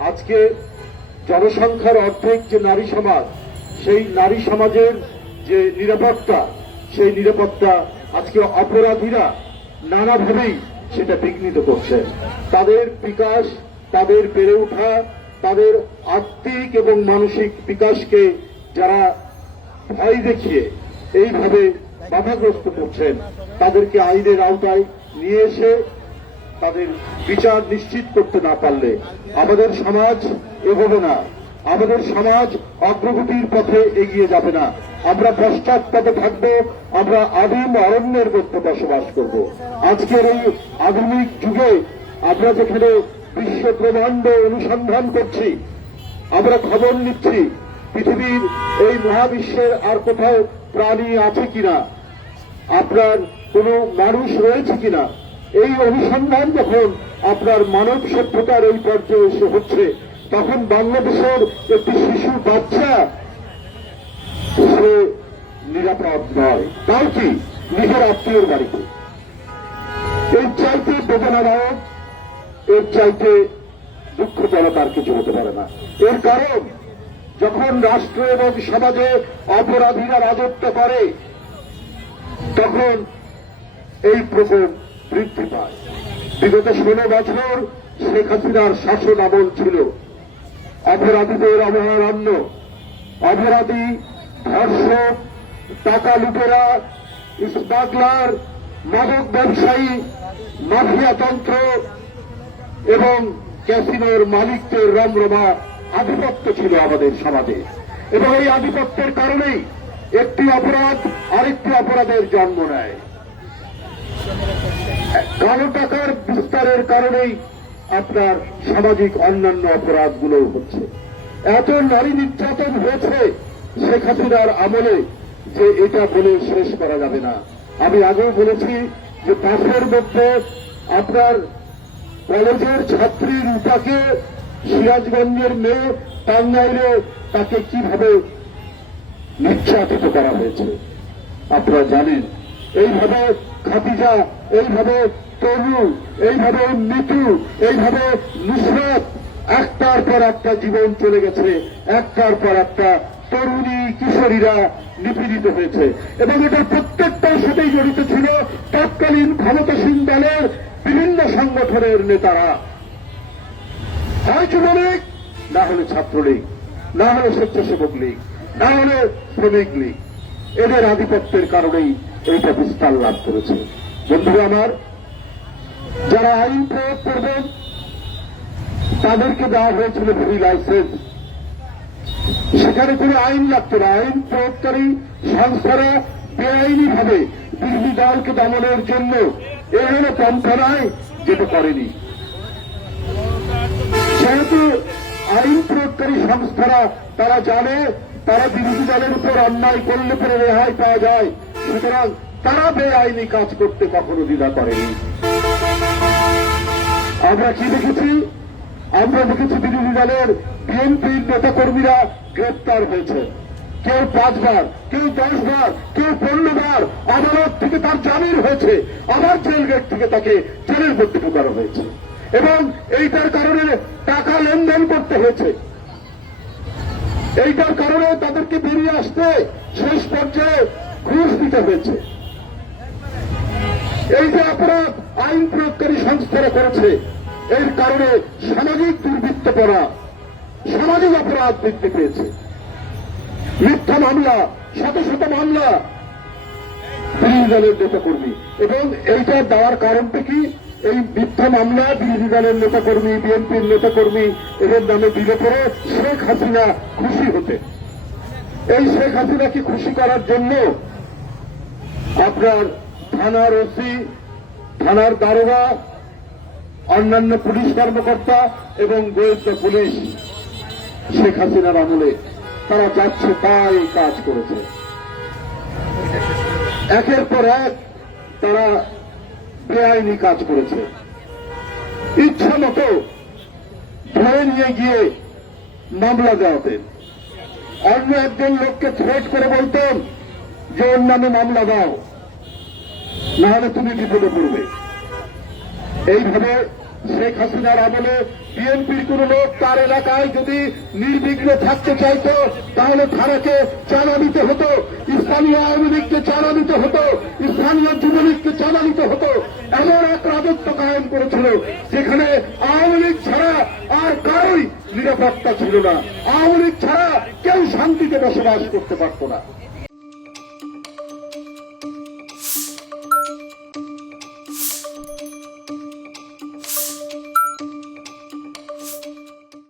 আজকে জনসংখ্যার অর্ধেক যে নারী সমাজ, সেই নারী সমাজের যে নিরাপত্তা, সেই নিরাপত্তা আজকে অপরাধীরা নানাভাবেই সেটা বিঘ্নিত করছে। তাদের বিকাশ, তাদের বেড়ে ওঠা, তাদের আত্মিক এবং মানসিক বিকাশকে যারা ভয় দেখিয়ে এইভাবে বাধাগ্রস্ত করছেন, তাদেরকে আইনের আওতায় নিয়ে এসে তাদের বিচার নিশ্চিত করতে না পারলে আমাদের সমাজ এগোবে না, আমাদের সমাজ অগ্রগতির পথে এগিয়ে যাবে না। আমরা পশ্চাৎপদে থাকবো, আমরা আদিম অরণ্যের মধ্যে বসবাস করব। আজকের এই আধুনিক যুগে আমরা যেখানে বিশ্ব ব্রহ্মাণ্ড অনুসন্ধান করছি, আমরা খবর নিচ্ছি পৃথিবীর এই মহাবিশ্বের আর কোথাও প্রাণী আছে কিনা, আপনার কোনো মানুষ রয়েছে কিনা, এই অনুসন্ধান যখন আপনার মানব সভ্যতার এই পর্যায়ে এসে হচ্ছে, তখন বাংলাদেশের একটি শিশু বাচ্চা সে নিরাপদ নয়, তাও কি নিজের আত্মীয়ের বাড়িতে। এর চাইতে বেদনাদায়ক, এর চাইতে দুঃখজনক আর কিছু হতে পারে না। এর কারণ যখন রাষ্ট্র এবং সমাজে অপরাধীরা রাজত্ব করে, তখন এই প্রকোপ বৃদ্ধি পায়। বিগত 16 বছর শেখ হাসিনার শাসন আমল ছিল অপরাধীদের অভয়ারণ্য। অপরাধী, ধর্ষক, টাকা লুটেরা, স্মাগলার, মাদক ব্যবসায়ী, মাফিয়াতন্ত্র এবং ক্যাসিনোর মালিকদের রমরমা আধিপত্য ছিল আমাদের সমাজে। এবং এই আধিপত্যের কারণেই একটি অপরাধ আরেকটি অপরাধের জন্ম নেয়। কালো টাকার বিস্তারের কারণেই আপনার সামাজিক অন্যান্য অপরাধগুলো হচ্ছে। এত নারী নির্যাতন হয়েছে শেখ হাসিনার আমলে যে এটা বলে শেষ করা যাবে না। আমি আগেও বলেছি যে পাশের মধ্যে আপনার কলেজের ছাত্রী রূপাকে সিরাজগঞ্জের মেয়ে টাঙ্গাইলে তাকে কিভাবে নির্যাতিত করা হয়েছে আপনারা জানেন। এইভাবে খাদিজা, এইভাবে তনু, এইভাবে মিতু, এইভাবে নুসরাত, একটার পর একটা জীবন চলে গেছে, একটার পর একটা তরুণী কিশোরীরা নিপীড়িত হয়েছে। এবং এটার প্রত্যেকটার সাথেই জড়িত ছিল তৎকালীন ক্ষমতাসীন দলের বিভিন্ন সংগঠনের নেতারা, হয় যুবলীগ, না হলে ছাত্রলীগ, না হলে স্বেচ্ছাসেবক লীগ, না হলে শ্রমিক লীগ। এদের আধিপত্যের কারণেই এইটা বিস্তার লাভ করেছে। বন্ধুরা আমার, যারা আইন প্রয়োগ করবেন তাদেরকে দেওয়া হয়েছিল ফ্রি লাইসেন্স। সেখানে কোনো আইন লাগতো না। আইন প্রয়োগকারী সংস্থারা বেআইনি ভাবে বিরোধী দলকে দমনের জন্য এগুলো পন্থায় যেতে পারেনি। যেহেতু আইন প্রয়োগকারী সংস্থারা তারা জানে তারা বিরোধী দলের উপর অন্যায় করলে পরে রেহাই পাওয়া যায়, সুতরাং তারা বেআইনি কাজ করতে কখনো দ্বিধা করেনি। আমরা কি দেখেছি? আমরা দেখেছি বিরোধী দলের বিএনপির নেতাকর্মীরা গ্রেপ্তার হয়েছে। কেউ 5 বার, কেউ 10 বার, কেউ 15 বার আদালত থেকে তার জামিন হয়েছে, আবার জেল গেট থেকে তাকে জেলের মধ্যে ঢোকানো হয়েছে। এবং এইটার কারণে টাকা লেনদেন করতে হয়েছে। এইটার কারণে তাদেরকে বেরিয়ে আসতে শেষ পর্যায়ে ঘুষ দিতে হয়েছে। এই যে অপরাধ আইন প্রয়োগকারী সংস্থারা করেছে, এর কারণে সামাজিক দুর্বৃত্তপনা, সামাজিক অপরাধ বৃদ্ধি পেয়েছে। মিথ্যা মামলা, শত শত মামলা বিরোধী দলের নেতাকর্মী। এবং এইটা দেওয়ার কারণটা কি? এই মিথ্যা মামলা বিরোধী দলের নেতাকর্মী, বিএনপির নেতাকর্মী এদের নামে দিলে পরে শেখ হাসিনা খুশি হতে। এই শেখ হাসিনাকে খুশি করার জন্য আপনার থানার ওসি, থানার দারোগা, অন্যান্য পুলিশ কর্মকর্তা এবং গোয়েন্দা পুলিশ শেখ হাসিনার আমলে তারা যাচ্ছে তাই কাজ করেছে। একের পর এক তারা বেআইনি কাজ করেছে। ইচ্ছা মতো ধরে নিয়ে গিয়ে মামলা দেওয়াতেন। অন্য একজন লোককে থ্রেট করে বলতেন যে ওর নামে মামলা দাও, নাহলে তুমি বিপদে পড়বে। এইভাবে শেখ হাসিনার আমলে বিএনপির কোন লোক তার এলাকায় যদি নির্বিঘ্নে থাকতে চাইতো তাহলে থানাকে চাঁদা দিতে হতো, স্থানীয় আওয়ামী লীগকে চাঁদা দিতে হতো, স্থানীয় যুবলীগকে চাঁদা দিতে হতো। এমন এক রাজত্ব কায়েম করেছিল যেখানে আওয়ামী লীগ ছাড়া আর কারোই নিরাপত্তা ছিল না, আওয়ামী লীগ ছাড়া কেউ শান্তিতে বসবাস করতে পারত না।